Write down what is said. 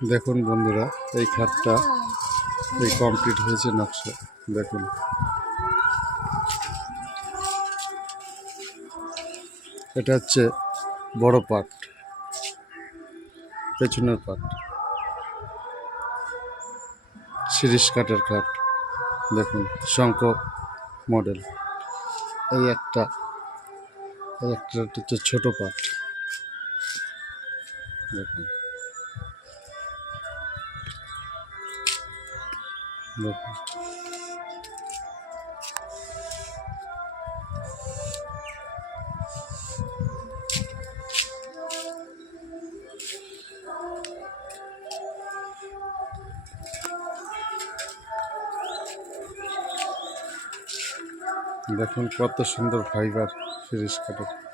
দেখুন বন্ধুরা, এই খাটটা এই কমপ্লিট হয়েছে নকশা, দেখুন। এটা হচ্ছে বড় পার্ট পেছনের পার্ট সিরিজ কাঠের কাঠ দেখুন, শঙ্খ মডেল। এই একটা এই একটা হচ্ছে ছোট পার্ট দেখুন। দেখুন দেখুন কত সুন্দর ফাইবার সিরিজ কাঠের